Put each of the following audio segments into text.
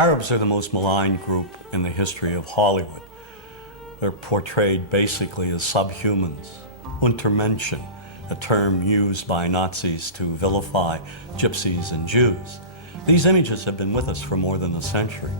Arabs are the most maligned group in the history of Hollywood. They're portrayed basically as subhumans, Untermenschen, a term used by Nazis to vilify gypsies and Jews. These images have been with us for more than a century.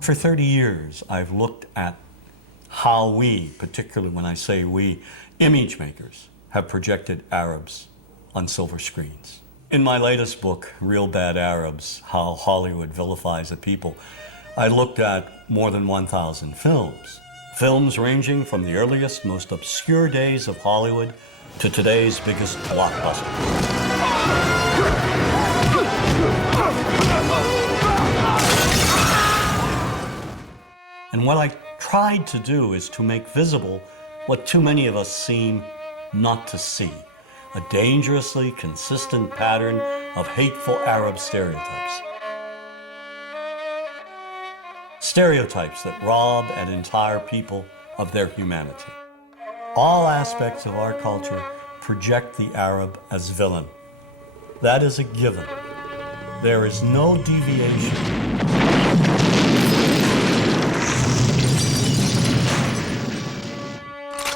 For 30 years, I've looked at how we, particularly when I say we, image makers, have projected Arabs on silver screens. In my latest book, Real Bad Arabs, How Hollywood Vilifies a People, I looked at more than 1,000 films. Films ranging from the earliest, most obscure days of Hollywood to today's biggest blockbuster. And what I tried to do is to make visible what too many of us seem not to see, a dangerously consistent pattern of hateful Arab stereotypes. Stereotypes that rob an entire people of their humanity. All aspects of our culture project the Arab as villain. That is a given. There is no deviation.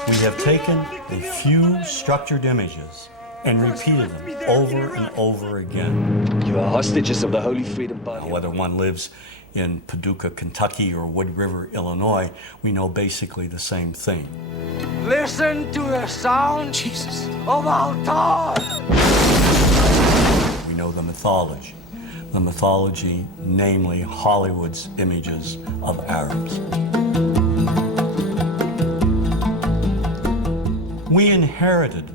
We have taken a few structured images and repeated them over and over again. You are hostages of the Holy Freedom Party. Whether one lives in Paducah, Kentucky or Wood River, Illinois, we know basically the same thing. Listen to the sound, Jesus, of altar. We know the mythology. The mythology, namely Hollywood's images of Arabs. We inherited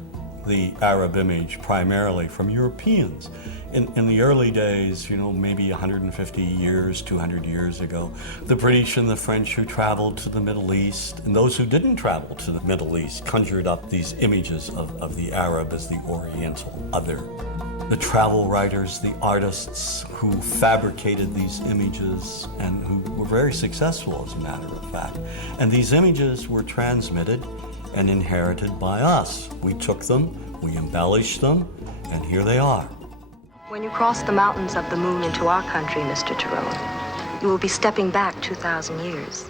the Arab image primarily from Europeans. In the early days, maybe 150 years, 200 years ago, the British and the French who traveled to the Middle East, and those who didn't travel to the Middle East, conjured up these images of the Arab as the Oriental other. The travel writers, the artists who fabricated these images and who were very successful, as a matter of fact. And these images were transmitted and inherited by us. We took them, we embellished them, and here they are. When you cross the mountains of the moon into our country, Mr. Tyrone, you will be stepping back 2,000 years.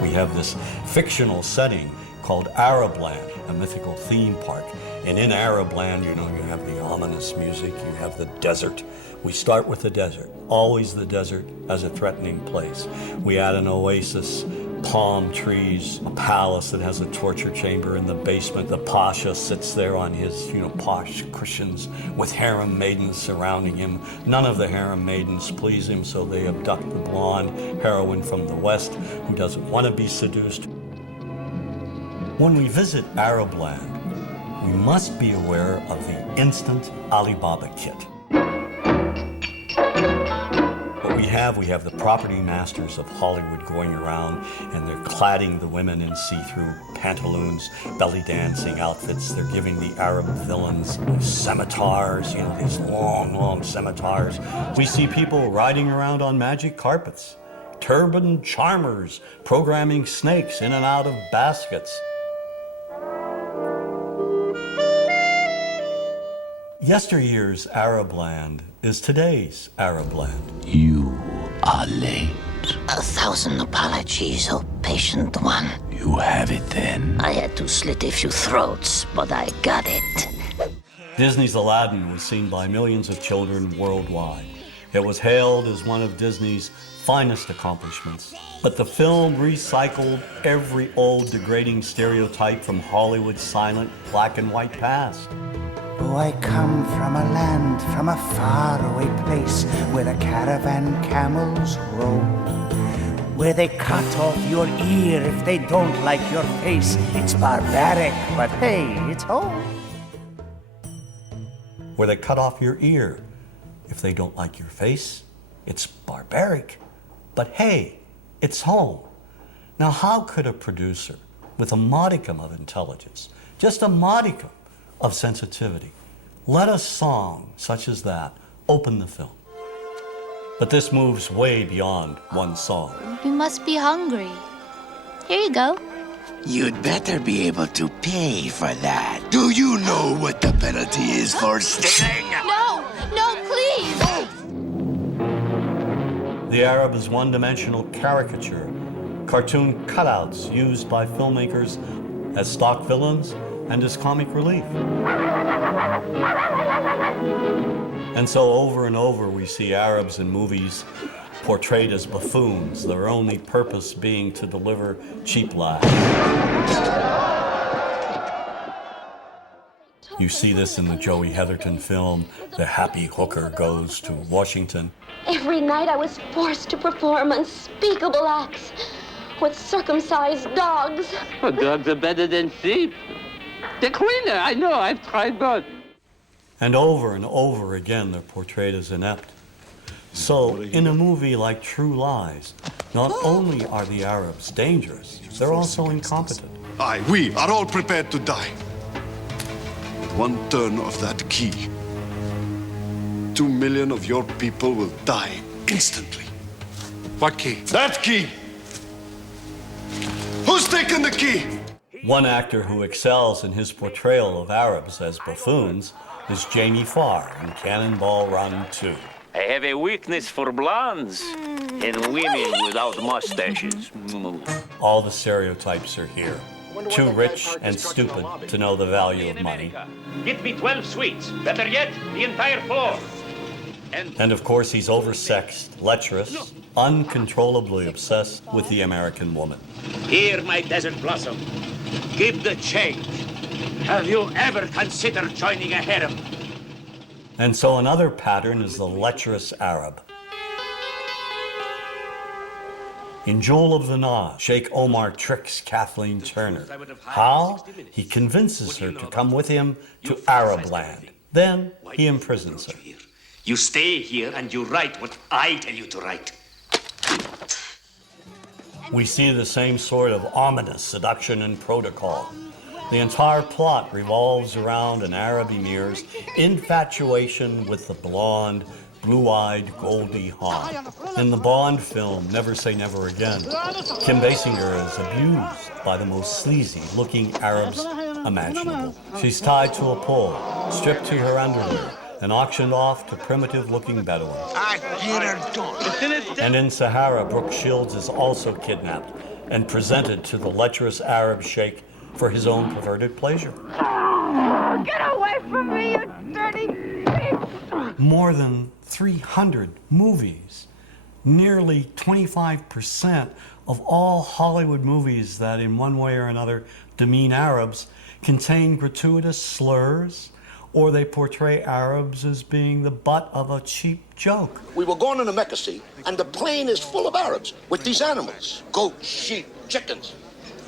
We have this fictional setting called Arabland, a mythical theme park. And in Arabland, you have the ominous music, you have the desert. We start with the desert, always the desert as a threatening place. We add an oasis, palm trees, a palace that has a torture chamber in the basement. The Pasha sits there on his, posh cushions with harem maidens surrounding him. None of the harem maidens please him, so they abduct the blonde heroine from the West who doesn't want to be seduced. When we visit Arabland, we must be aware of the instant Alibaba kit. We have the property masters of Hollywood going around and they're cladding the women in see-through pantaloons, belly dancing outfits. They're giving the Arab villains scimitars, these long scimitars. We see people riding around on magic carpets, turban charmers programming snakes in and out of baskets. Yesteryear's Arab land is today's Arab land. You are late. 1,000 apologies, oh patient one. You have it then. I had to slit a few throats, but I got it. Disney's Aladdin was seen by millions of children worldwide. It was hailed as one of Disney's finest accomplishments. But the film recycled every old degrading stereotype from Hollywood's silent black and white past. Oh, I come from a land, from a faraway place, where the caravan camels roam, where they cut off your ear if they don't like your face. It's barbaric, but hey, it's home. Where they cut off your ear if they don't like your face. It's barbaric, but hey, it's home. Now, how could a producer with a modicum of intelligence, just a modicum of sensitivity, let a song such as that open the film? But this moves way beyond one song. You must be hungry. Here you go. You'd better be able to pay for that. Do you know what the penalty is for stealing? No, please. The Arab is one-dimensional caricature, cartoon cutouts used by filmmakers as stock villains and as comic relief. And so over and over we see Arabs in movies portrayed as buffoons, their only purpose being to deliver cheap laughs. You see this in the Joey Heatherton film, The Happy Hooker Goes to Washington. Every night I was forced to perform unspeakable acts with circumcised dogs. Oh, dogs are better than sheep. The cleaner, I know, I've tried both. And over again, they're portrayed as inept. So, in a movie like True Lies, not only are the Arabs dangerous, they're also incompetent. We are all prepared to die. With one turn of that key, 2 million of your people will die instantly. What key? That key! Who's taking the key? One actor who excels in his portrayal of Arabs as buffoons is Jamie Farr in Cannonball Run 2. I have a weakness for blondes and women without mustaches. All the stereotypes are here. Too rich and stupid to know the value of money. Get me 12 sweets. Better yet, the entire floor. And of course, he's oversexed, lecherous, uncontrollably obsessed with the American woman. Here, my desert blossom. Give the change. Have you ever considered joining a harem? And so another pattern is the lecherous Arab. In Jewel of the Nile, Sheikh Omar tricks Kathleen Turner. How? He convinces her to come with him to Arab land. Then he imprisons her. You stay here and you write what I tell you to write. We see the same sort of ominous seduction and protocol. The entire plot revolves around an Arab emir's infatuation with the blonde, blue-eyed Goldie Hawn. In the Bond film, Never Say Never Again, Kim Basinger is abused by the most sleazy-looking Arabs imaginable. She's tied to a pole, stripped to her underwear, and auctioned off to primitive-looking Bedouins. And in Sahara, Brooke Shields is also kidnapped and presented to the lecherous Arab sheikh for his own perverted pleasure. Get away from me, you dirty bitch! More than 300 movies, nearly 25% of all Hollywood movies that in one way or another demean Arabs contain gratuitous slurs, or they portray Arabs as being the butt of a cheap joke. We were going on a Mecca, see, and the plane is full of Arabs with these animals. Goats, sheep, chickens.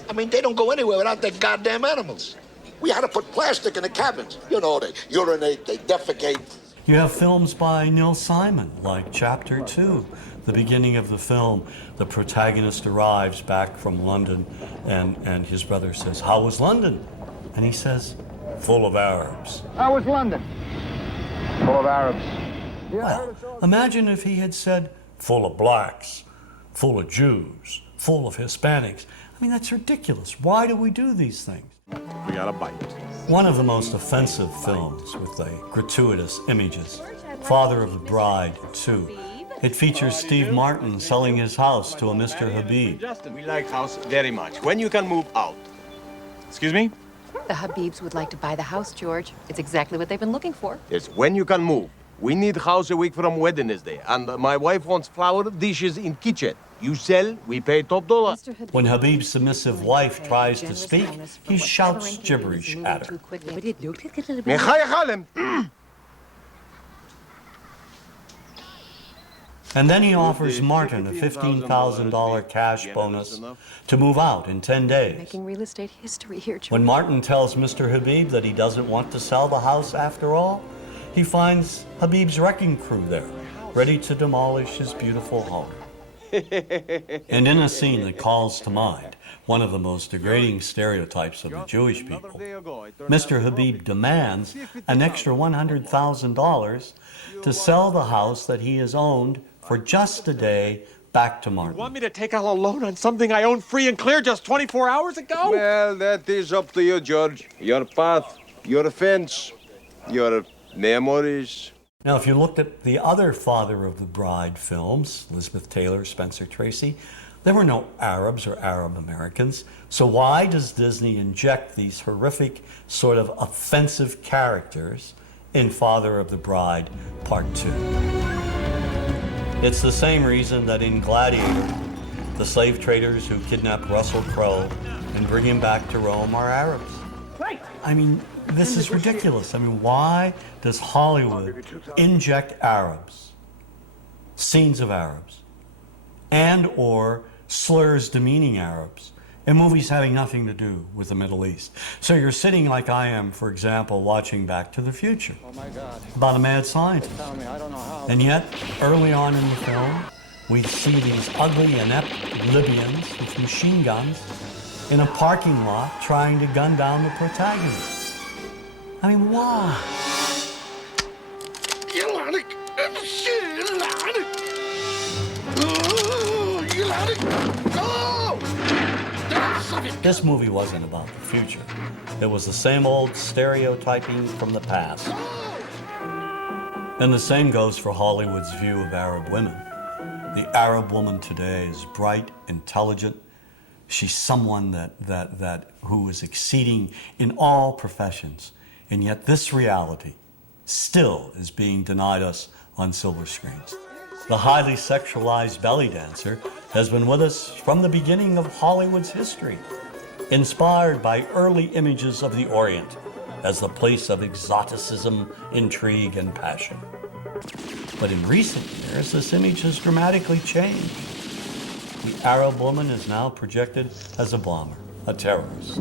I mean, they don't go anywhere without their goddamn animals. We had to put plastic in the cabins. You know, they urinate, they defecate. You have films by Neil Simon, like Chapter 2. The beginning of the film, the protagonist arrives back from London, and his brother says, "How was London?" And he says, "Full of Arabs." How was London? Full of Arabs. Well, imagine if he had said, "Full of blacks, full of Jews, full of Hispanics." I mean, that's ridiculous. Why do we do these things? We got a bite. One of the most offensive films with the gratuitous images, Father of the Bride 2. It features Steve Martin selling his house to a Mr. Habib. We like house very much. When you can move out. Excuse me? The Habibs would like to buy the house, George. It's exactly what they've been looking for. It's when you can move. We need house a week from Wednesday. And my wife wants flower dishes in kitchen. You sell, we pay top dollar. When Habib's submissive wife tries to speak, he shouts gibberish at her. And then he offers Martin a $15,000 cash bonus to move out in 10 days. Making real estate history here, George. When Martin tells Mr. Habib that he doesn't want to sell the house after all, he finds Habib's wrecking crew there, ready to demolish his beautiful home. And in a scene that calls to mind one of the most degrading stereotypes of the Jewish people, Mr. Habib demands an extra $100,000 to sell the house that he has owned for just a day back to Martin. You want me to take out a loan on something I owned free and clear just 24 hours ago? Well, that is up to you, George. Your path, your fence, your memories. Now, if you looked at the other Father of the Bride films, Elizabeth Taylor, Spencer Tracy, there were no Arabs or Arab Americans. So why does Disney inject these horrific, sort of offensive characters in Father of the Bride Part 2? It's the same reason that in Gladiator, the slave traders who kidnap Russell Crowe and bring him back to Rome are Arabs. I mean, this is ridiculous. I mean, why does Hollywood inject Arabs, scenes of Arabs, and or slurs demeaning Arabs in movies having nothing to do with the Middle East? So you're sitting like I am, for example, watching Back to the Future about a mad scientist. And yet, early on in the film, we see these ugly, inept Libyans with machine guns in a parking lot trying to gun down the protagonist. I mean, why? This movie wasn't about the future. It was the same old stereotyping from the past. And the same goes for Hollywood's view of Arab women. The Arab woman today is bright, intelligent. She's someone who is exceeding in all professions. And yet this reality still is being denied us on silver screens. The highly sexualized belly dancer has been with us from the beginning of Hollywood's history, inspired by early images of the Orient as the place of exoticism, intrigue, and passion. But in recent years, this image has dramatically changed. The Arab woman is now projected as a bomber, a terrorist.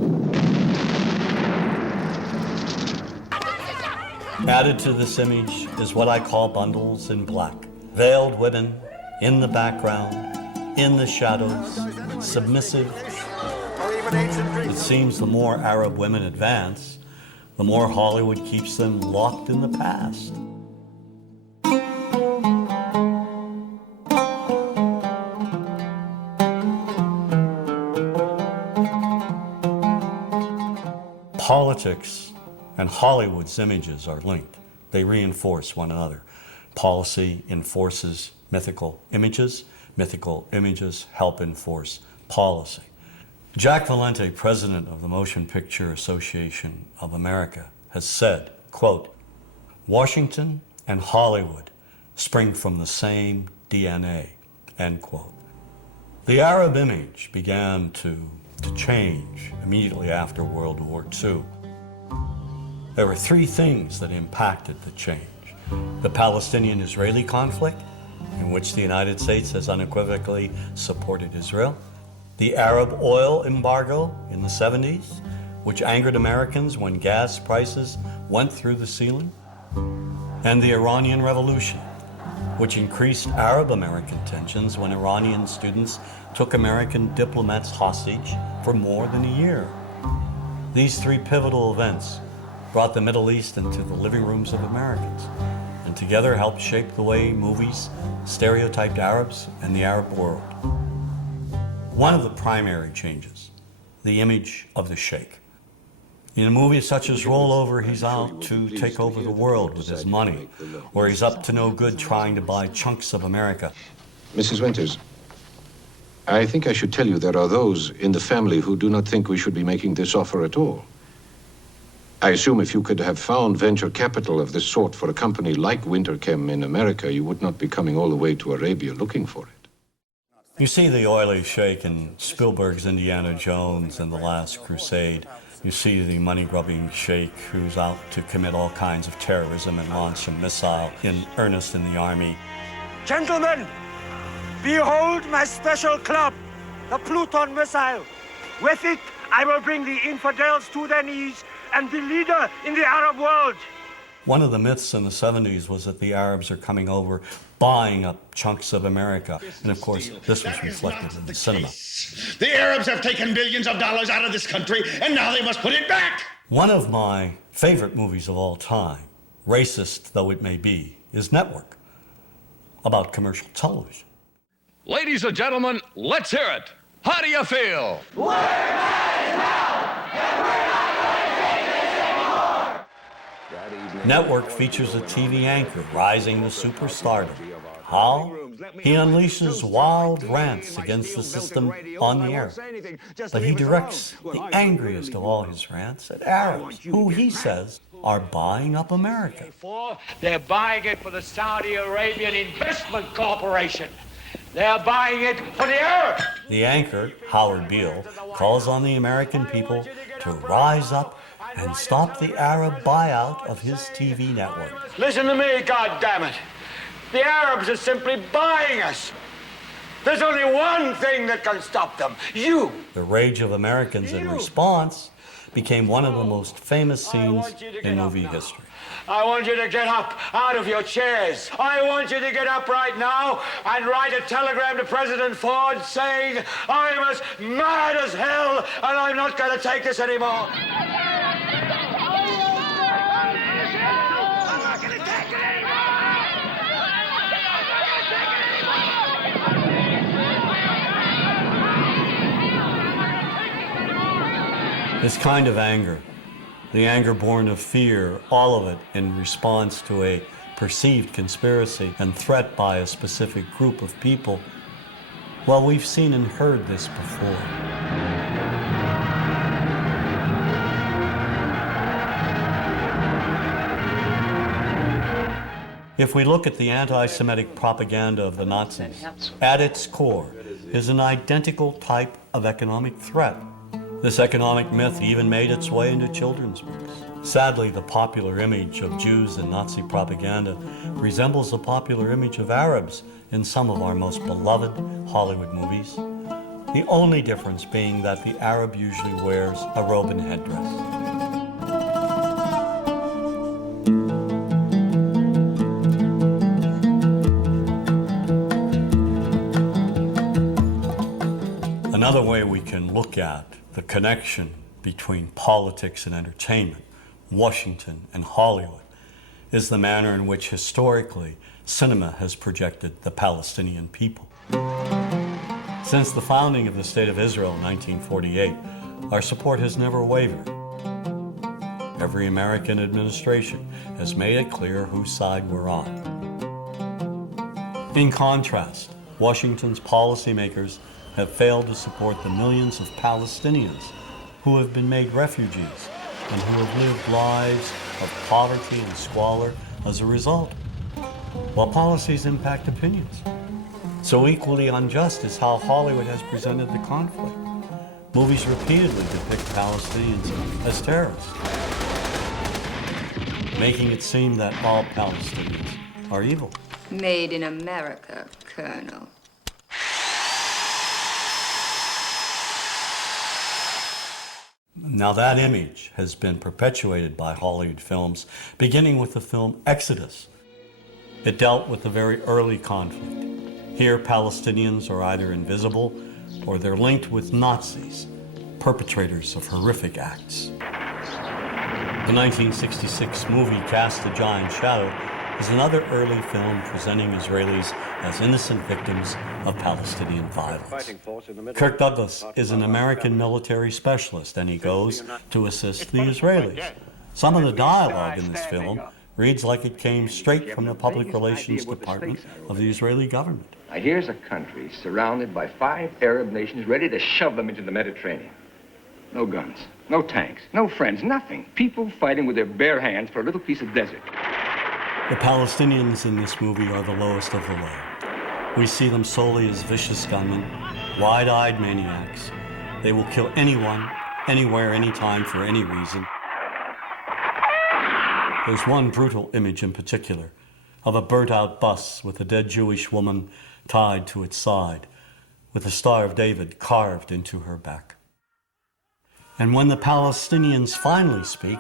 Added to this image is what I call bundles in black. Veiled women in the background, in the shadows, submissive. It seems the more Arab women advance, the more Hollywood keeps them locked in the past. Politics and Hollywood's images are linked. They reinforce one another. Policy enforces mythical images help enforce policy. Jack Valente, president of the Motion Picture Association of America, has said, quote, "Washington and Hollywood spring from the same DNA," end quote. The Arab image began to change immediately after World War II. There were three things that impacted the change. The Palestinian-Israeli conflict, in which the United States has unequivocally supported Israel. The Arab oil embargo in the 70s, which angered Americans when gas prices went through the ceiling. And the Iranian Revolution, which increased Arab-American tensions when Iranian students took American diplomats hostage for more than a year. These three pivotal events brought the Middle East into the living rooms of Americans, and together helped shape the way movies stereotyped Arabs and the Arab world. One of the primary changes, the image of the sheikh. In a movie such as Rollover, he's out to take over the world with his money, or he's up to no good trying to buy chunks of America. Mrs. Winters, I think I should tell you there are those in the family who do not think we should be making this offer at all. I assume if you could have found venture capital of this sort for a company like Winterchem in America, you would not be coming all the way to Arabia looking for it. You see the oily sheik in Spielberg's Indiana Jones and The Last Crusade. You see the money-grubbing sheik who's out to commit all kinds of terrorism and launch a missile in earnest in the army. Gentlemen, behold my special club, the Pluton missile. With it, I will bring the infidels to their knees and be leader in the Arab world. One of the myths in the 70s was that the Arabs are coming over, buying up chunks of America. And of course, this was reflected in the cinema. The Arabs have taken billions of dollars out of this country, and now they must put it back. One of my favorite movies of all time, racist though it may be, is Network, about commercial television. Ladies and gentlemen, let's hear it. How do you feel? We're mad as hell, and we're not going to take this anymore. Network features a TV anchor rising to superstardom. How? He unleashes wild rants against the system on the air. But he directs the angriest of all his rants at Arabs, who he says are buying up America. They're buying it for the Saudi Arabian Investment Corporation. They're buying it for the Arabs. The anchor, Howard Beale, calls on the American people to rise up and stop the Arab buyout of his TV network. Listen to me, goddammit. The Arabs are simply buying us. There's only one thing that can stop them: you. The rage of Americans in response became one of the most famous scenes in movie history. I want you to get up out of your chairs. I want you to get up right now and write a telegram to President Ford saying, I'm as mad as hell and I'm not going to take this anymore. This kind of anger, the anger born of fear, all of it in response to a perceived conspiracy and threat by a specific group of people, well, we've seen and heard this before. If we look at the anti-Semitic propaganda of the Nazis, at its core is an identical type of economic threat. This economic myth even made its way into children's books. Sadly, the popular image of Jews in Nazi propaganda resembles the popular image of Arabs in some of our most beloved Hollywood movies. The only difference being that the Arab usually wears a robe and headdress. Another way we can look at the connection between politics and entertainment, Washington and Hollywood, is the manner in which historically cinema has projected the Palestinian people. Since the founding of the State of Israel in 1948, our support has never wavered. Every American administration has made it clear whose side we're on. In contrast, Washington's policymakers have failed to support the millions of Palestinians who have been made refugees and who have lived lives of poverty and squalor as a result, while policies impact opinions. So equally unjust is how Hollywood has presented the conflict. Movies repeatedly depict Palestinians as terrorists, making it seem that all Palestinians are evil. Made in America, Colonel. Now that image has been perpetuated by Hollywood films, beginning with the film Exodus. It dealt with a very early conflict. Here, Palestinians are either invisible or they're linked with Nazis, perpetrators of horrific acts. The 1966 movie cast a giant shadow is another early film presenting Israelis as innocent victims of Palestinian violence. Kirk Douglas is an American military specialist, and he goes to assist the Israelis. Some of the dialogue in this film reads like it came straight from the public relations department of the Israeli government. Now, here's a country surrounded by 5 Arab nations ready to shove them into the Mediterranean. No guns, no tanks, no friends, nothing. People fighting with their bare hands for a little piece of desert. The Palestinians in this movie are the lowest of the low. We see them solely as vicious gunmen, wide-eyed maniacs. They will kill anyone, anywhere, anytime, for any reason. There's one brutal image in particular of a burnt-out bus with a dead Jewish woman tied to its side, with the Star of David carved into her back. And when the Palestinians finally speak,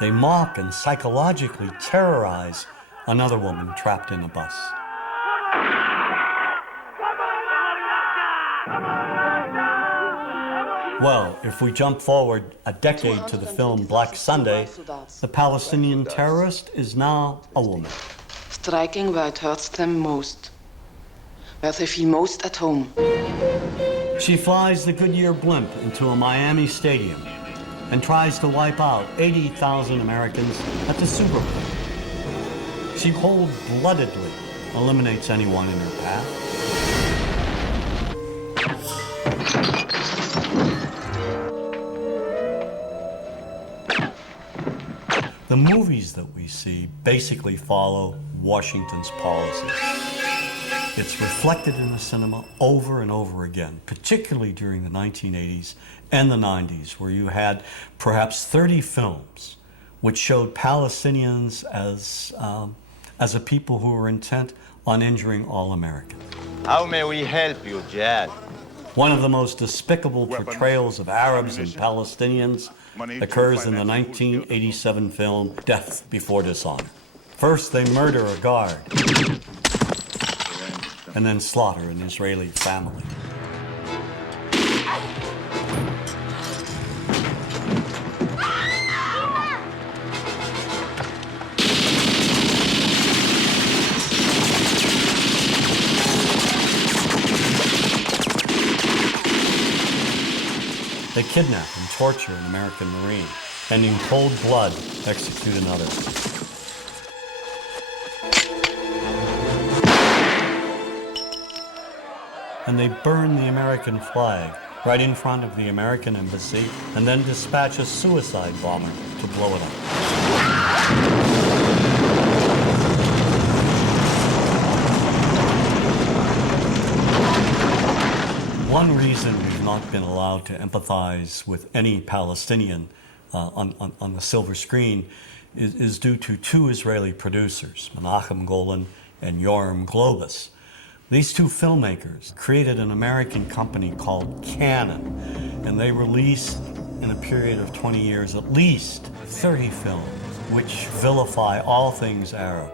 they mock and psychologically terrorize another woman trapped in a bus. Well, if we jump forward a decade to the film Black Sunday, the Palestinian terrorist is now a woman. Striking where it hurts them most, where they feel most at home. She flies the Goodyear blimp into a Miami stadium and tries to wipe out 80,000 Americans at the Super Bowl. She cold-bloodedly eliminates anyone in her path. The movies that we see basically follow Washington's policies. It's reflected in the cinema over and over again, particularly during the 1980s and the 90s, where you had perhaps 30 films which showed Palestinians as a people who were intent on injuring all Americans. How may we help you, Jad? One of the most despicable portrayals of Arabs and Palestinians occurs in the 1987 film Death Before Dishonor. First, they murder a guard, and then slaughter an Israeli family. They kidnap and torture an American Marine, and in cold blood execute another. And they burn the American flag right in front of the American embassy, and then dispatch a suicide bomber to blow it up. One reason we've not been allowed to empathize with any Palestinian on the silver screen is due to 2 Israeli producers, Menachem Golan and Yoram Globus. These 2 filmmakers created an American company called Canon, and they released in a period of 20 years at least 30 films which vilify all things Arab,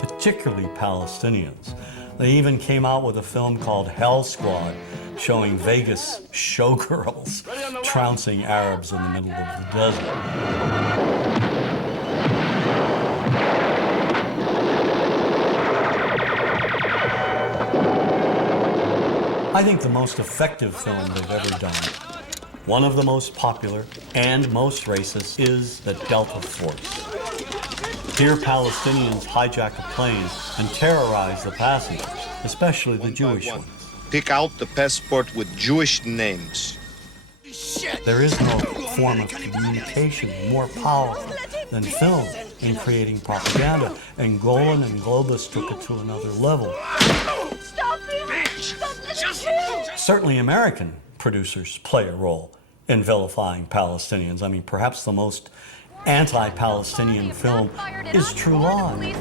particularly Palestinians. They even came out with a film called Hell Squad, showing Vegas showgirls trouncing Arabs in the middle of the desert. I think the most effective film they've ever done, one of the most popular and most racist, is the Delta Force. Here, Palestinians hijack a plane and terrorize the passengers, especially the Jewish ones. Pick out the passport with Jewish names. There is no form of communication more powerful than film in creating propaganda, and Golan and Globus took it to another level. Stop him! Stop the Certainly American producers play a role in vilifying Palestinians. I mean, perhaps the most anti-Palestinian film is True Lies.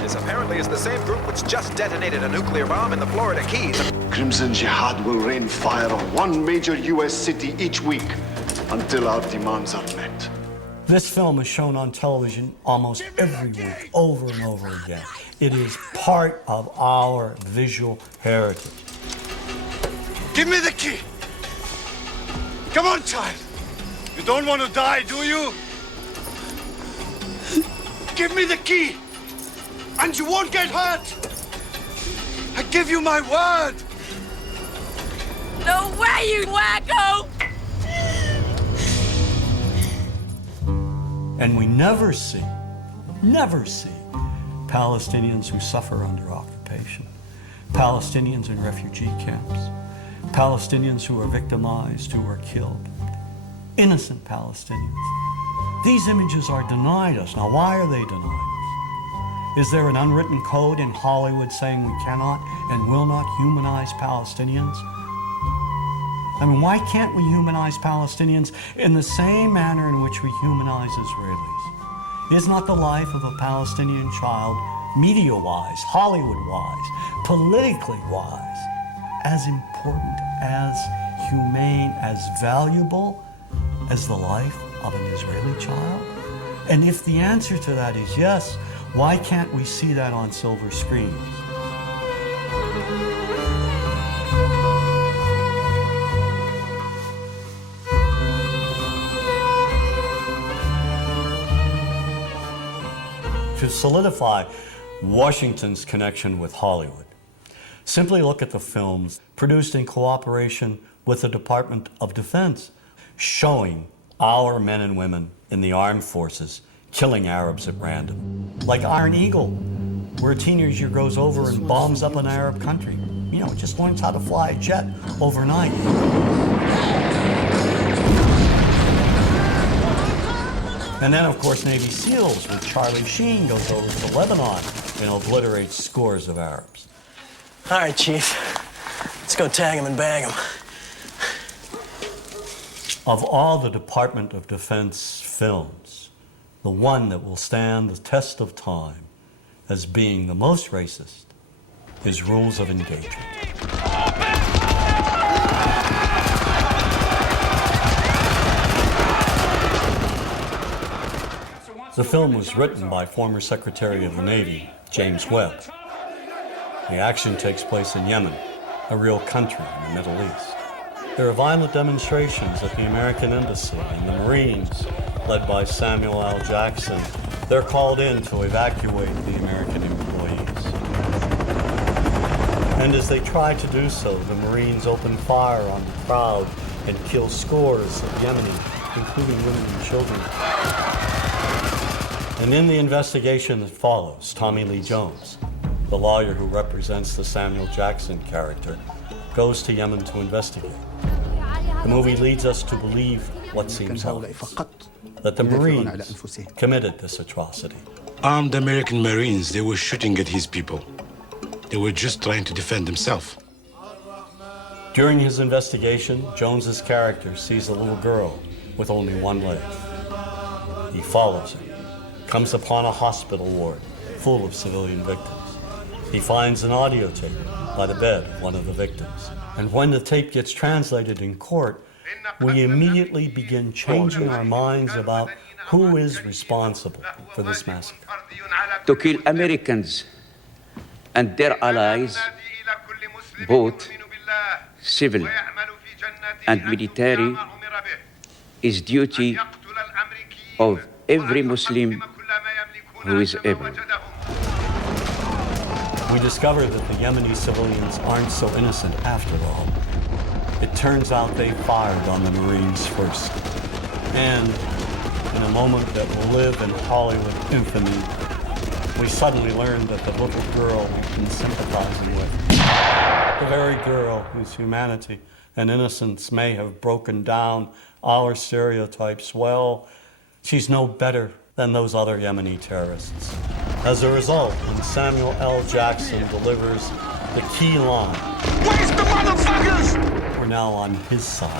This apparently is the same group which just detonated a nuclear bomb in the Florida Keys. Crimson Jihad will rain fire on one major U.S. city each week until our demands are met. This film is shown on television almost every week, over and over again. It is part of our visual heritage. Give me the key! Come on, child! You don't want to die, do you? Give me the key! And you won't get hurt! I give you my word! No way, you wacko! And we never see Palestinians who suffer under occupation, Palestinians in refugee camps, Palestinians who are victimized, who are killed, innocent Palestinians. These images are denied us. Now, why are they denied us? Is there an unwritten code in Hollywood saying we cannot and will not humanize Palestinians? I mean, why can't we humanize Palestinians in the same manner in which we humanize Israelis? Is not the life of a Palestinian child, media-wise, Hollywood-wise, politically-wise, as important, as humane, as valuable as the life of an Israeli child? And if the answer to that is yes, why can't we see that on silver screens? To solidify Washington's connection with Hollywood, simply look at the films produced in cooperation with the Department of Defense, showing our men and women in the armed forces killing Arabs at random. Like Iron Eagle, where a teenager goes over and bombs up an Arab country. You know, just learns how to fly a jet overnight. And then, of course, Navy SEALs with Charlie Sheen goes over to Lebanon and obliterates scores of Arabs. All right, Chief. Let's go tag him and bag him. Of all the Department of Defense films, the one that will stand the test of time as being the most racist is Rules of Engagement. The film was written by former Secretary of the Navy, James Webb. The action takes place in Yemen, a real country in the Middle East. There are violent demonstrations at the American Embassy, and the Marines, led by Samuel L. Jackson, they're called in to evacuate the American employees. And as they try to do so, the Marines open fire on the crowd and kill scores of Yemenis, including women and children. And in the investigation that follows, Tommy Lee Jones, the lawyer who represents the Samuel Jackson character, goes to Yemen to investigate. The movie leads us to believe what seems obvious, that the Marines committed this atrocity. Armed American Marines, they were shooting at his people. They were just trying to defend themselves. During his investigation, Jones's character sees a little girl with only one leg. He follows her, comes upon a hospital ward full of civilian victims. He finds an audio tape by the bed of one of the victims. And when the tape gets translated in court, we immediately begin changing our minds about who is responsible for this massacre. To kill Americans and their allies, both civil and military, is duty of every Muslim who is able. We discover that the Yemeni civilians aren't so innocent after all. It turns out they fired on the Marines first. And in a moment that will live in Hollywood infamy, we suddenly learn that the little girl we've been sympathizing with, the very girl whose humanity and innocence may have broken down our stereotypes, well, she's no better than those other Yemeni terrorists. As a result, when Samuel L. Jackson delivers the key line, "Where's the motherfuckers?" we're now on his side.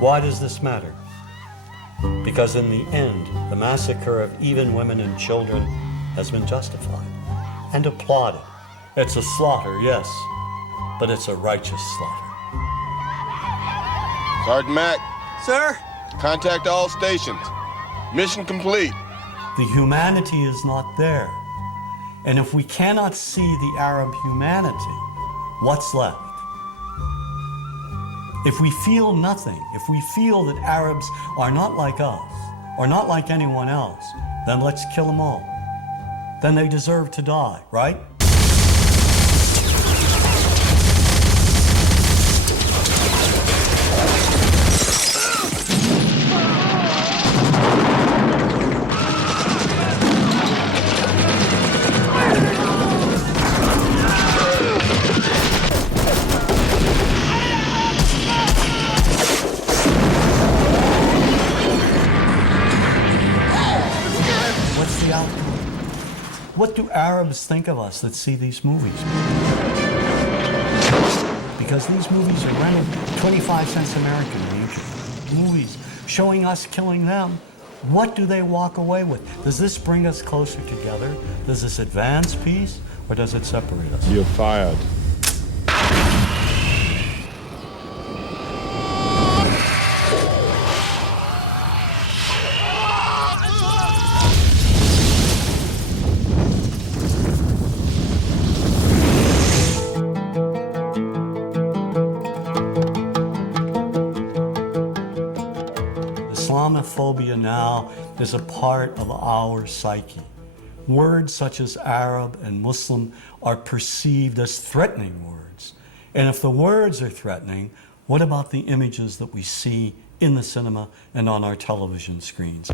Why does this matter? Because in the end, the massacre of even women and children has been justified and applauded. It's a slaughter, yes, but it's a righteous slaughter. Sergeant Mack. Sir? Contact all stations. Mission complete. The humanity is not there. And if we cannot see the Arab humanity, what's left? If we feel nothing, if we feel that Arabs are not like us, or not like anyone else, then let's kill them all. Then they deserve to die, right? What do Arabs think of us that see these movies? Because these movies are rented 25 cents American range. Movies showing us killing them. What do they walk away with? Does this bring us closer together? Does this advance peace, or does it separate us? You're fired. Islamophobia now is a part of our psyche. Words such as Arab and Muslim are perceived as threatening words. And if the words are threatening, what about the images that we see in the cinema and on our television screens?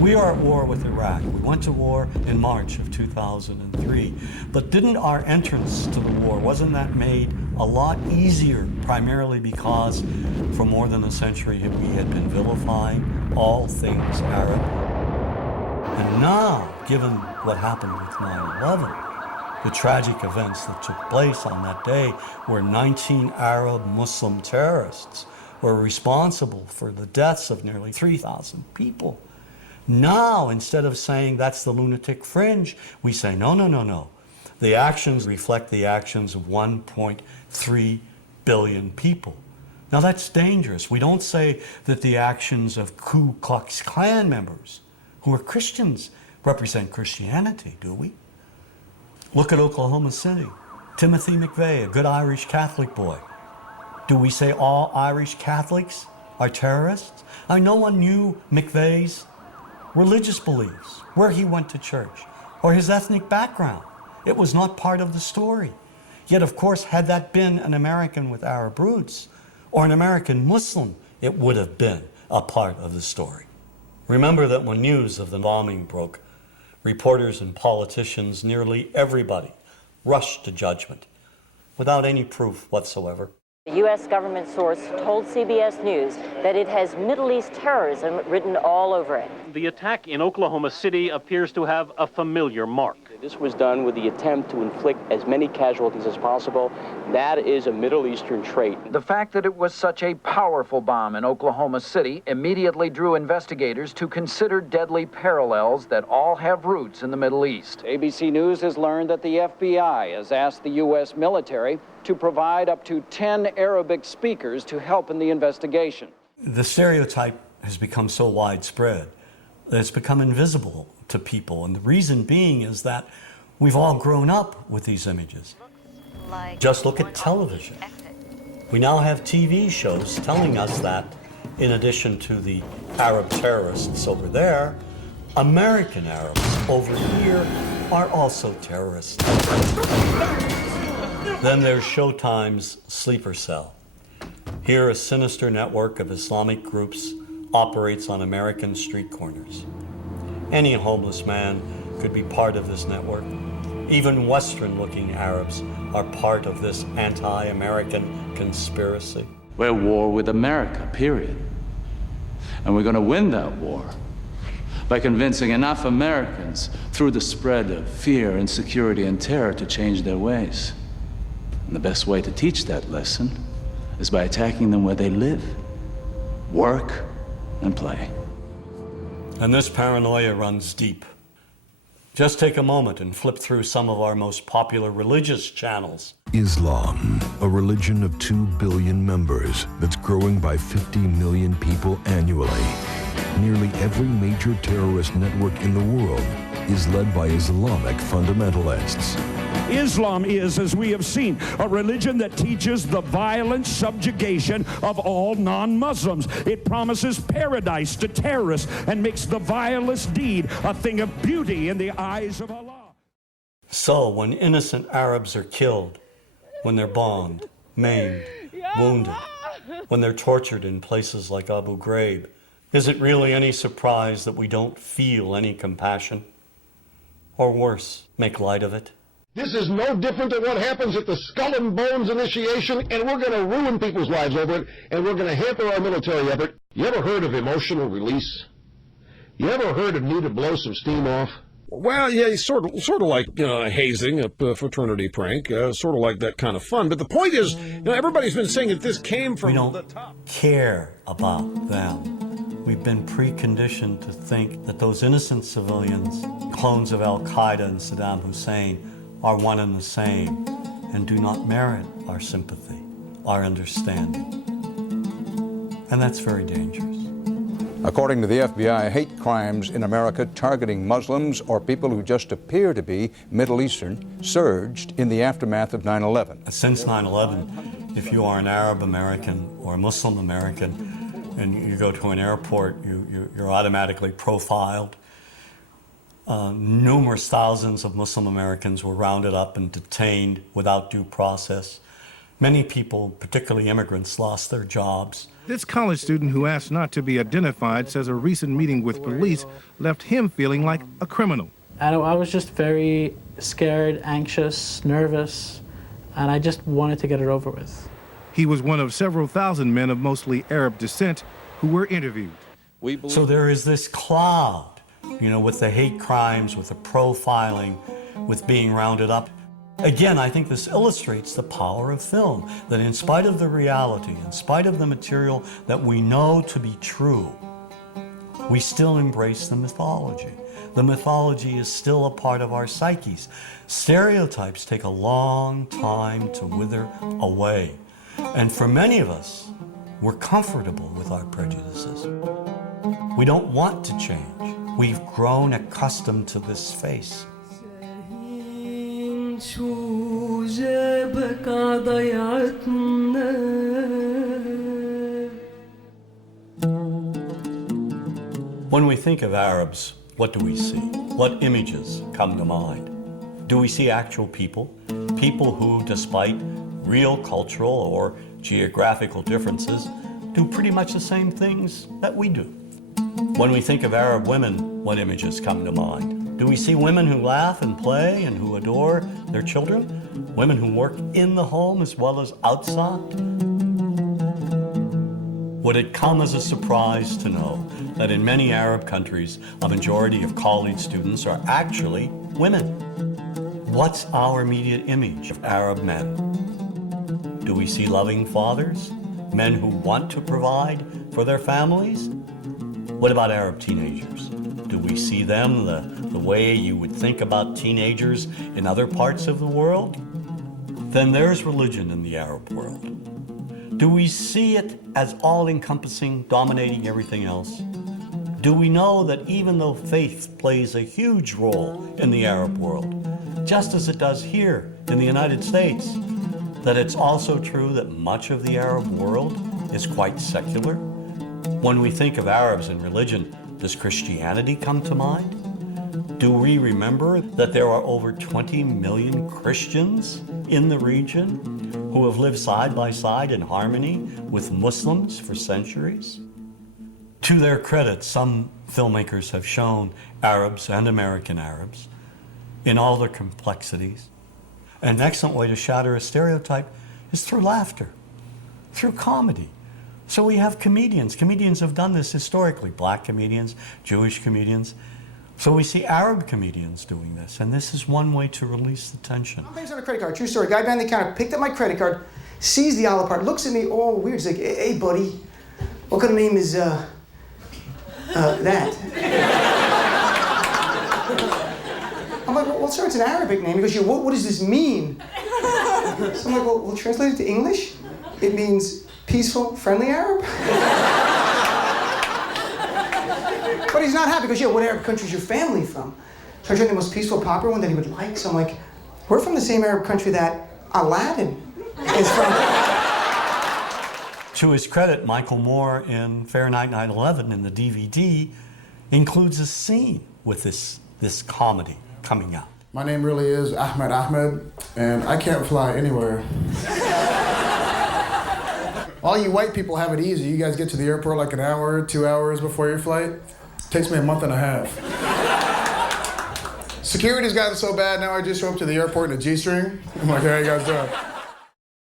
We are at war with Iraq. We went to war in March of 2003. But didn't our entrance to the war, wasn't that made a lot easier, primarily because for more than a century we had been vilifying all things Arab? And now, given what happened with 9/11, the tragic events that took place on that day, where 19 Arab Muslim terrorists were responsible for the deaths of nearly 3,000 people. Now, instead of saying that's the lunatic fringe, we say, no, no, no, no. The actions reflect the actions of 1.3 billion people. Now that's dangerous. We don't say that the actions of Ku Klux Klan members, who are Christians, represent Christianity, do we? Look at Oklahoma City. Timothy McVeigh, a good Irish Catholic boy. Do we say all Irish Catholics are terrorists? No one knew McVeigh's religious beliefs, where he went to church, or his ethnic background. It was not part of the story. Yet, of course, had that been an American with Arab roots, or an American Muslim, it would have been a part of the story. Remember that when news of the bombing broke, reporters and politicians, nearly everybody, rushed to judgment without any proof whatsoever. A U.S. government source told CBS News that it has Middle East terrorism written all over it. The attack in Oklahoma City appears to have a familiar mark. This was done with the attempt to inflict as many casualties as possible. That is a Middle Eastern trait. The fact that it was such a powerful bomb in Oklahoma City immediately drew investigators to consider deadly parallels that all have roots in the Middle East. ABC News has learned that the FBI has asked the U.S. military to provide up to 10 Arabic speakers to help in the investigation. The stereotype has become so widespread that it's become invisible to people. And the reason being is that we've all grown up with these images. Just look at television. We now have TV shows telling us that, in addition to the Arab terrorists over there, American Arabs over here are also terrorists. Then there's Showtime's Sleeper Cell. Here, a sinister network of Islamic groups operates on American street corners. Any homeless man could be part of this network. Even Western-looking Arabs are part of this anti-American conspiracy. We're at war with America, period. And we're going to win that war by convincing enough Americans through the spread of fear, insecurity, and terror to change their ways. And the best way to teach that lesson is by attacking them where they live, work, and play. And this paranoia runs deep. Just take a moment and flip through some of our most popular religious channels. Islam, a religion of 2 billion members that's growing by 50 million people annually. Nearly every major terrorist network in the world is led by Islamic fundamentalists. Islam is, as we have seen, a religion that teaches the violent subjugation of all non-Muslims. It promises paradise to terrorists and makes the vilest deed a thing of beauty in the eyes of Allah. So when innocent Arabs are killed, when they're bombed, maimed, wounded, when they're tortured in places like Abu Ghraib, is it really any surprise that we don't feel any compassion? Or worse, make light of it? This is no different than what happens at the Skull and Bones initiation, and we're going to ruin people's lives over it, and we're going to hamper our military effort. You ever heard of emotional release? You ever heard of need to blow some steam off? Well, yeah, sort of like hazing, a fraternity prank, sort of like that kind of fun. But the point is, everybody's been saying that this came from the top. We don't care about them. We've been preconditioned to think that those innocent civilians, clones of Al-Qaeda and Saddam Hussein, are one and the same and do not merit our sympathy, our understanding. And that's very dangerous. According to the FBI, hate crimes in America targeting Muslims or people who just appear to be Middle Eastern surged in the aftermath of 9/11. Since 9/11, if you are an Arab American or a Muslim American and you go to an airport, you're automatically profiled. Numerous thousands of Muslim Americans were rounded up and detained without due process. Many people, particularly immigrants, lost their jobs. This college student who asked not to be identified says a recent meeting with police left him feeling like a criminal. I was just very scared, anxious, nervous, and I just wanted to get it over with. He was one of several thousand men of mostly Arab descent who were interviewed. So there is this cloud, with the hate crimes, with the profiling, with being rounded up. Again, I think this illustrates the power of film, that in spite of the reality, in spite of the material that we know to be true, we still embrace the mythology. The mythology is still a part of our psyches. Stereotypes take a long time to wither away. And for many of us, we're comfortable with our prejudices. We don't want to change. We've grown accustomed to this face. When we think of Arabs, what do we see? What images come to mind? Do we see actual people? People who, despite real cultural or geographical differences, do pretty much the same things that we do. When we think of Arab women, what images come to mind? Do we see women who laugh and play and who adore their children? Women who work in the home as well as outside? Would it come as a surprise to know that in many Arab countries, a majority of college students are actually women? What's our immediate image of Arab men? Do we see loving fathers? Men who want to provide for their families? What about Arab teenagers? Do we see them the way you would think about teenagers in other parts of the world? Then there's religion in the Arab world. Do we see it as all-encompassing, dominating everything else? Do we know that even though faith plays a huge role in the Arab world, just as it does here in the United States, that it's also true that much of the Arab world is quite secular? When we think of Arabs and religion, does Christianity come to mind? Do we remember that there are over 20 million Christians in the region who have lived side by side in harmony with Muslims for centuries? To their credit, some filmmakers have shown Arabs and American Arabs in all their complexities. An excellent way to shatter a stereotype is through laughter, through comedy. So we have comedians. Comedians have done this historically, black comedians, Jewish comedians. So we see Arab comedians doing this, and this is one way to release the tension. I'm paying on a credit card, true story. Guy behind the counter picked up my credit card, sees the Olive part, looks at me all weird. He's like, hey buddy, what kind of name is that? I'm like, well sir, it's an Arabic name. He goes, yeah, what does this mean? So I'm like, well, translate it to English. It means peaceful, friendly Arab. But he's not happy because, yeah, what Arab country is your family from? So I tried the most peaceful, proper one that he would like. So I'm like, we're from the same Arab country that Aladdin is from. To his credit, Michael Moore in Fahrenheit 9/11 in the DVD includes a scene with this comedy coming out. My name really is Ahmed, and I can't fly anywhere. All you white people have it easy. You guys get to the airport like an hour, 2 hours before your flight. Takes me a month and a half. Security's gotten so bad now I just show up to the airport in a G-string. I'm like, how you guys doing?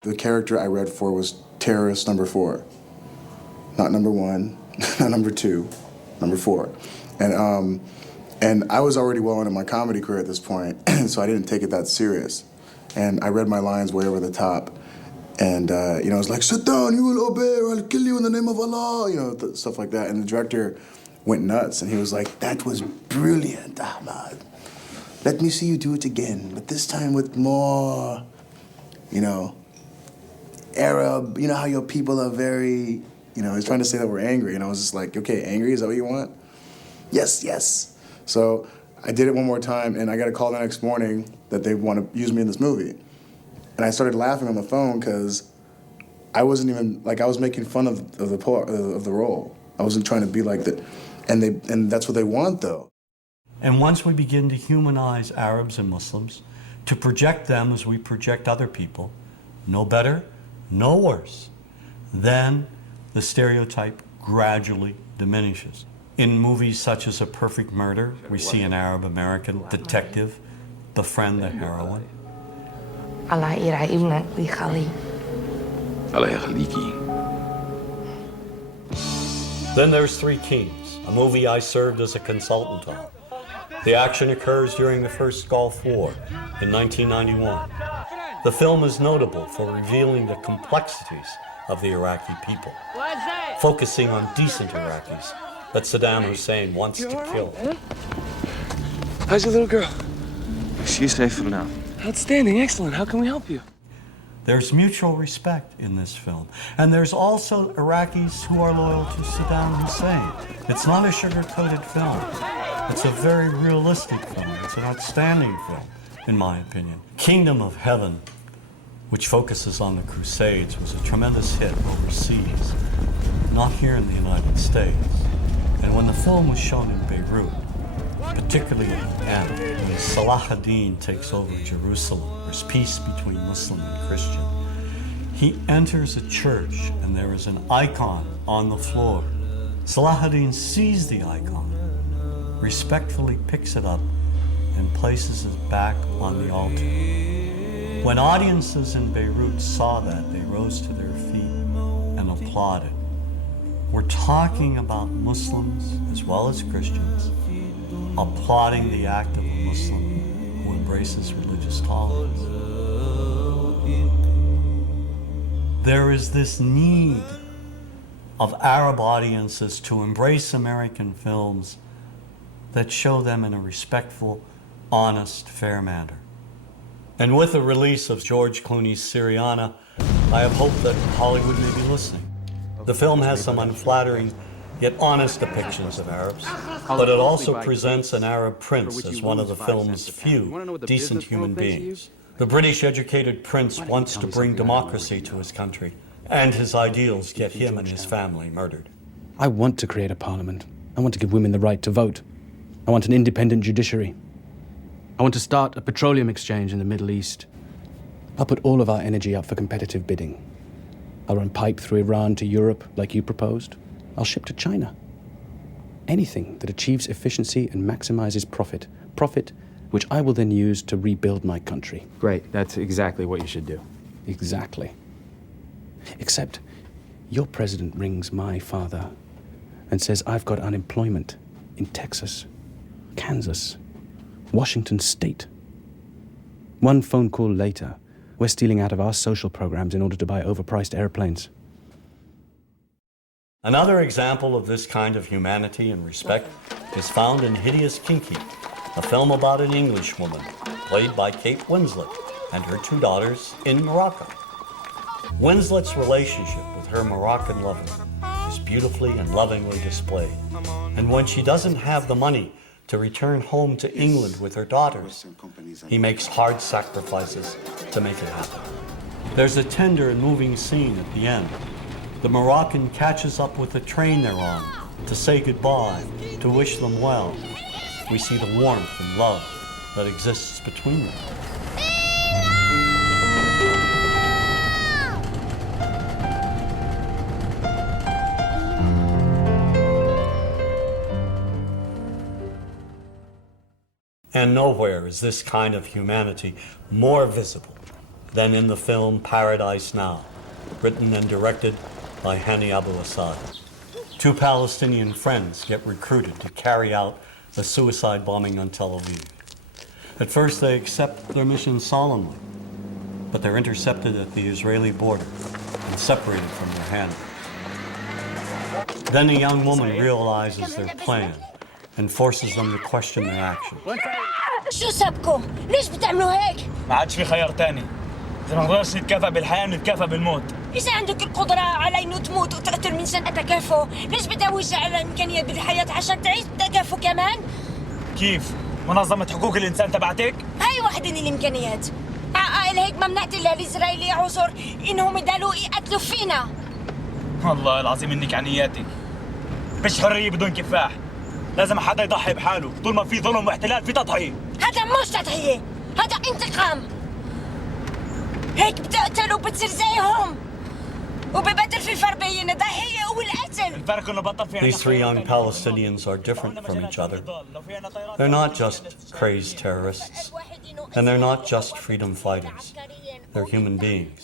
The character I read for was terrorist number 4. Not number 1, not number 2, number 4. And I was already well into my comedy career at this point, so I didn't take it that serious. And I read my lines way over the top. And, you know, I was like, sit down, you will obey, or I'll kill you in the name of Allah, you know, stuff like that. And the director went nuts, and he was like, that was brilliant, Ahmad. Let me see you do it again, but this time with more, you know, Arab, you know how your people are very, you know, he's trying to say that we're angry, and I was just like, okay, angry, is that what you want? Yes, yes. So I did it one more time, and I got a call the next morning that they want to use me in this movie. And I started laughing on the phone because I wasn't even, like, I was making fun of the role. I wasn't trying to be like that. And that's what they want, though. And once we begin to humanize Arabs and Muslims, to project them as we project other people, no better, no worse, then the stereotype gradually diminishes. In movies such as A Perfect Murder, we see an Arab-American detective befriend the heroine. Then there's Three Kings, a movie I served as a consultant on. The action occurs during the first Gulf War in 1991. The film is notable for revealing the complexities of the Iraqi people, focusing on decent Iraqis that Saddam Hussein wants to kill. How's your little girl? She's safe for now. Outstanding, excellent. How can we help you? There's mutual respect in this film. And there's also Iraqis who are loyal to Saddam Hussein. It's not a sugar-coated film. It's a very realistic film. It's an outstanding film, in my opinion. Kingdom of Heaven, which focuses on the Crusades, was a tremendous hit overseas, not here in the United States. And when the film was shown in Beirut, particularly at the end, when Salah ad-Din takes over Jerusalem, there's peace between Muslim and Christian. He enters a church and there is an icon on the floor. Salah ad-Din sees the icon, respectfully picks it up and places it back on the altar. When audiences in Beirut saw that, they rose to their feet and applauded. We're talking about Muslims as well as Christians applauding the act of a Muslim who embraces religious tolerance. There is this need of Arab audiences to embrace American films that show them in a respectful, honest, fair manner. And with the release of George Clooney's Syriana, I have hope that Hollywood may be listening. The film has some unflattering yet honest depictions of Arabs, but it also presents an Arab prince as one of the film's few decent human beings. The British-educated prince wants to bring democracy to his country, and his ideals get him and his family murdered. I want to create a parliament. I want to give women the right to vote. I want an independent judiciary. I want to start a petroleum exchange in the Middle East. I'll put all of our energy up for competitive bidding. I'll run pipe through Iran to Europe like you proposed. I'll ship to China. Anything that achieves efficiency and maximizes profit. Profit which I will then use to rebuild my country. Great, that's exactly what you should do. Exactly. Except your president rings my father and says I've got unemployment in Texas, Kansas, Washington State. One phone call later, we're stealing out of our social programs in order to buy overpriced airplanes. Another example of this kind of humanity and respect is found in Hideous Kinky, a film about an English woman, played by Kate Winslet, and her 2 daughters in Morocco. Winslet's relationship with her Moroccan lover is beautifully and lovingly displayed. And when she doesn't have the money to return home to England with her daughters, he makes hard sacrifices to make it happen. There's a tender and moving scene at the end. The Moroccan catches up with the train they're on to say goodbye, to wish them well. We see the warmth and love that exists between them. And nowhere is this kind of humanity more visible than in the film Paradise Now, written and directed by Hani Abu Assad. Two Palestinian friends get recruited to carry out the suicide bombing on Tel Aviv. At first they accept their mission solemnly, but they're intercepted at the Israeli border and separated from their handler. Then a young woman realizes their plan and forces them to question their actions. شو سبكم؟ ليش بتعملوا هيك؟ ما عادش في خيار تاني. إذا ما نقدرش نتكافئ بالحياة نتكافئ بالموت. إذا عندك القدرة على إنه تموت وتقتل من سنة تكافؤ، ليش بتدوش على إمكانية بالحياة عشان تعيش بتكافؤ كمان؟ كيف؟ منظمة حقوق الإنسان تبعتك؟ هاي واحدة من الإمكانيات. عقائل هيك ما بنعطي للإسرائيلي عذر إنهم يضلوا يقتلوا فينا. والله العظيم إنك عنياتك. مش حرية بدون كفاح. لازم حدا يضحي بحاله، طول ما في ظلم واحتلال في تضحية. هذا مش تضحية، هذا انتقام. هيك بتقتل وبتصير زيهم. وببدل في الفرق بين الضحية والقتل. الفرق إنه بطل في These three young Palestinians are different from each other. They're not just crazed terrorists, and they're not just freedom fighters. They're human beings,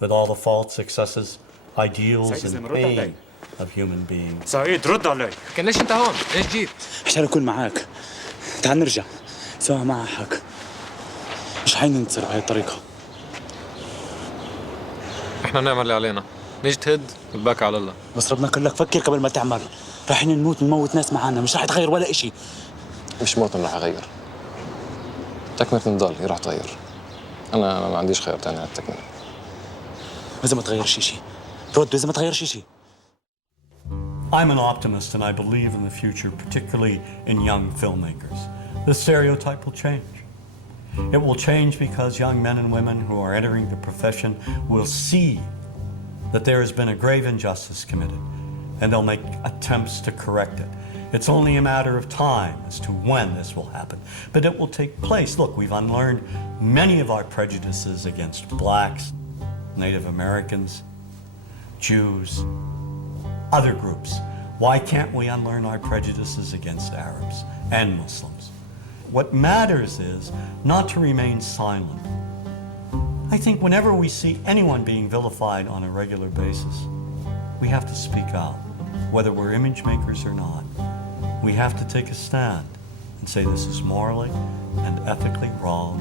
with all the faults, successes, ideals, and pain of human beings. سعيد رد علي. كان ليش انت هون؟ ليش جيت؟ عشان أكون معاك. تعال نرجع. سوا معها حق. مش حيننتصر بهاي الطريقة. احنا نعمل اللي علينا، نجتهد والباقي على الله. بس ربنا كلك فكر قبل ما تعمل. رايحين نموت ناس معانا، مش راح يتغير ولا إشي. مش موت اللي راح يغير. تكملة النضال هي راح تغير. أنا ما عنديش خيار تاني على التكملة. إذا ما تغيرش إشي. رد إذا ما تغيرش إشي. I'm an optimist and I believe in the future, particularly in young filmmakers. The stereotype will change. It will change because young men and women who are entering the profession will see that there has been a grave injustice committed, and they'll make attempts to correct it. It's only a matter of time as to when this will happen, but it will take place. Look, we've unlearned many of our prejudices against blacks, Native Americans, Jews, other groups. Why can't we unlearn our prejudices against Arabs and Muslims? What matters is not to remain silent. I think whenever we see anyone being vilified on a regular basis, we have to speak out, whether we're image makers or not. We have to take a stand and say this is morally and ethically wrong